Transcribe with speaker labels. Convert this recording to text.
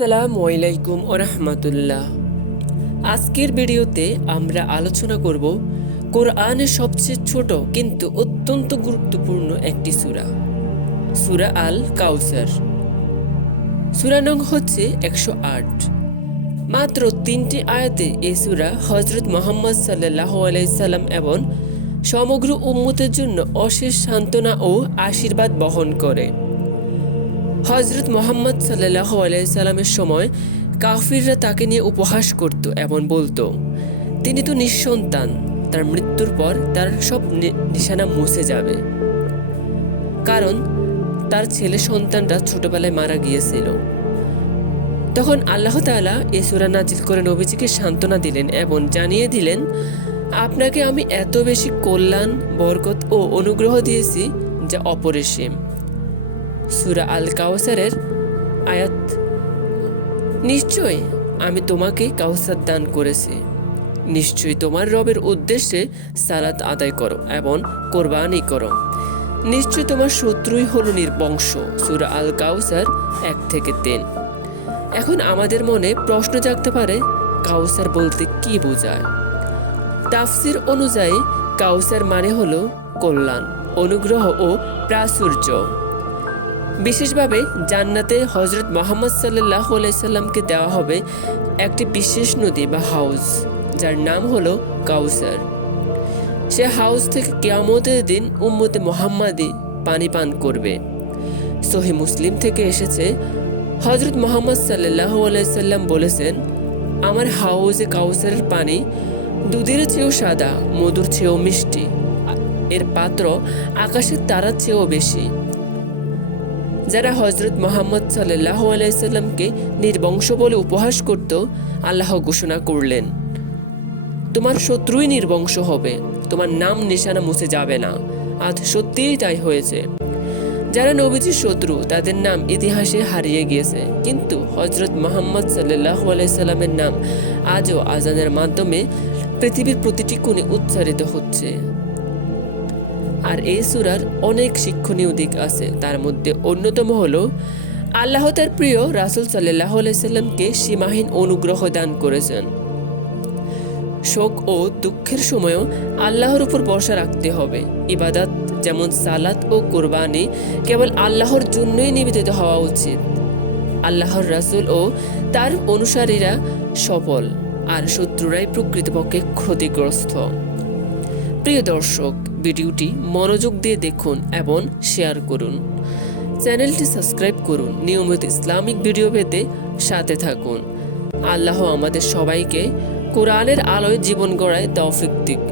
Speaker 1: আসসালামু আলাইকুম ওরহমতুল্লাহ আজকের ভিডিওতে আমরা আলোচনা করব কোরআনের সবচেয়ে ছোট কিন্তু অত্যন্ত গুরুত্বপূর্ণ একটি সুরা সুরা আল কাউসার সূরা নং হচ্ছে একশো আট। মাত্র তিনটি আয়াতে এই সুরা হজরত মোহাম্মদ সাল্লাহ আলাইসাল্লাম এবং সমগ্র উম্মতের জন্য অশেষ সান্ত্বনা ও আশীর্বাদ বহন করে। হজরত মোহাম্মদ সাল্লাহ আলাইসাল্লামের সময় কাফিররা তাকে নিয়ে উপহাস করত এবং বলতো, তিনি তো নিঃসন্তান, তার মৃত্যুর পর তার সব নিশানা মুছে যাবে। কারণ তার ছেলে সন্তানটা ছোটবেলায় মারা গিয়েছিল। তখন আল্লাহ তাআলা এই সূরা নাজিল করে নবীজিকে সান্ত্বনা দিলেন এবং জানিয়ে দিলেন, আপনাকে আমি এত বেশি কল্যাণ, বরকত ও অনুগ্রহ দিয়েছি যা অপরিসীম। সুরা আল কাউসারের আয়াত। নিশ্চয় আমি তোমাকে কাউসার দান করেছি। নিশ্চয়ই তোমার রবের উদ্দেশ্যে সালাত আদায় করো এবং কোরবানি করো। নিশ্চয় তোমার শত্রুই হলো নির্বংশ সুরা আল কাউসার এক থেকে তিন। এখন আমাদের মনে প্রশ্ন জাগতে পারে কাউসার বলতে কি বোঝায়? তাফসির অনুযায়ী কাউসার মানে হলো কল্যাণ, অনুগ্রহ ও প্রাচুর্য। বিশেষভাবে জান্নাতে হজরত মোহাম্মদ সাল্লাহ সাল্লামকে দেওয়া হবে একটি বিশেষ নদী বা হাউস, যার নাম হলো কাউসার। সে হাউস থেকে কেয়ামতের দিন উম্মতে মোহাম্মদী পানি পান করবে। সহি মুসলিম থেকে এসেছে হজরত মোহাম্মদ সাল্লাহ সাল্লাম বলেছেন, আমার হাউসে কাউসারের পানি দুধের চেয়েও সাদা, মধুর চেয়েও মিষ্টি। এর পাত্র আকাশের তারার চেয়েও বেশি। যারা হজরত মোহাম্মদ সাল্লাহ আলাইসাল্লামকে নির্বংশ বলে উপহাস করত, আল্লাহ ঘোষণা করলেন, তোমার শত্রুই নির্বংশ হবে, তোমার নাম নিশানা মুছে যাবে না। আজ সত্যিই তাই হয়েছে। যারা নবীজির শত্রু, তাদের নাম ইতিহাসে হারিয়ে গিয়েছে। কিন্তু হজরত মোহাম্মদ সাল্লাহ আলাইসাল্লামের নাম আজও আজানের মাধ্যমে পৃথিবীর প্রতিটি কোণে উচ্চারিত হচ্ছে। আর এই সুরার অনেক শিক্ষণীয় দিক আছে। তার মধ্যে অন্যতম হলো, আল্লাহ তার প্রিয় রাসুল সাল্লাহ আলাইসাল্লামকে সীমাহীন অনুগ্রহ দান করেছেন। শোক ও দুঃখের সময়ও আল্লাহর উপর ভরসা রাখতে হবে। ইবাদত যেমন সালাত ও কোরবানি কেবল আল্লাহর জন্যই নিবেদিত হওয়া উচিত। আল্লাহর রাসূল ও তার অনুসারীরা সফল, আর শত্রুরাই প্রকৃতপক্ষে ক্ষতিগ্রস্ত। প্রিয় দর্শক ভিডিওটি মনোযোগ দিয়ে দেখুন এবং শেয়ার করুন। চ্যানেলটি সাবস্ক্রাইব করুন। নিয়মিত ইসলামিক ভিডিও পেতে সাথে থাকুন। আল্লাহ আমাদের সবাইকে কোরআনের আলোয় জীবন গড়ায় তৌফিক দিক।